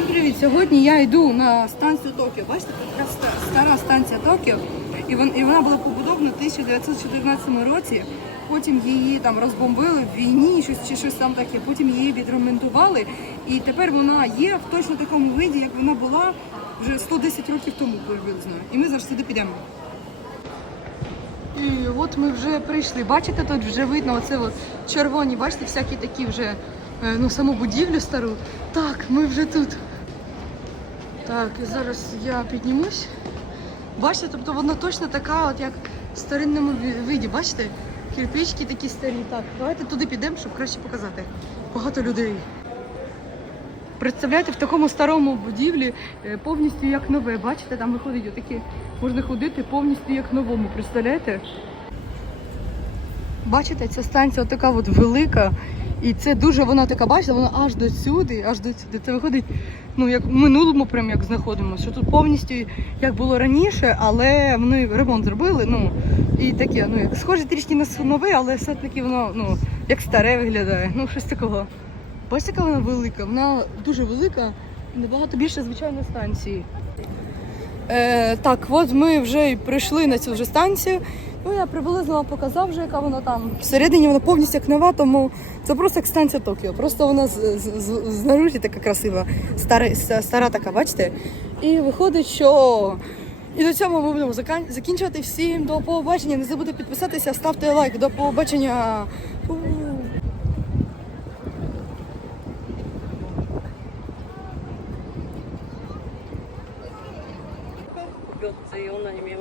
Всім привіт! Сьогодні я йду на станцію Токіо. Бачите, така стара станція Токіо. І, вона була побудована в 1914 році. Потім її там розбомбили в війні, щось чи щось там таке. Потім її відремонтували. І тепер вона є в точно такому виді, як вона була вже 110 років тому приблизно. І ми зараз сюди підемо. І от ми вже прийшли. Бачите, тут вже видно оце от червоні, бачите, всякі такі вже е, ну, саму будівлю стару. Так, ми вже тут. Так, і зараз я піднімусь. Бачите, тобто вона точно така, от як в старинному виді, бачите? Кирпички такі старі. Так, давайте туди підемо, щоб краще показати. Багато людей. Представляєте, в такому старому будівлі е, повністю як нове. Бачите, там виходить отакі, можна ходити повністю як новому. Представляєте? Бачите, ця станція така от велика. І це дуже вона така, бачите, вона аж до сюди, аж до сюди. Це виходить, ну як в минулому, прям як знаходимося. Що тут повністю як було раніше, але вони ремонт зробили. Ну і таке, ну як схоже трішки на нове, але все-таки воно ну як старе виглядає. Ну щось такого. Бачите, яка вона велика? Вона дуже велика, набагато більше звичайної станції. Е, так, от ми вже прийшли на цю вже станцію. Ну, я приблизно вам показав вже, яка вона там. Всередині вона повністю як нова, тому це просто як станція Токіо. Просто вона знаружі така красива, стара, стара така, бачите? І виходить, що. І на цьому ми будемо закінчувати. Всім до побачення. Не забудьте підписатися, ставте лайк. До побачення. Це і вона не має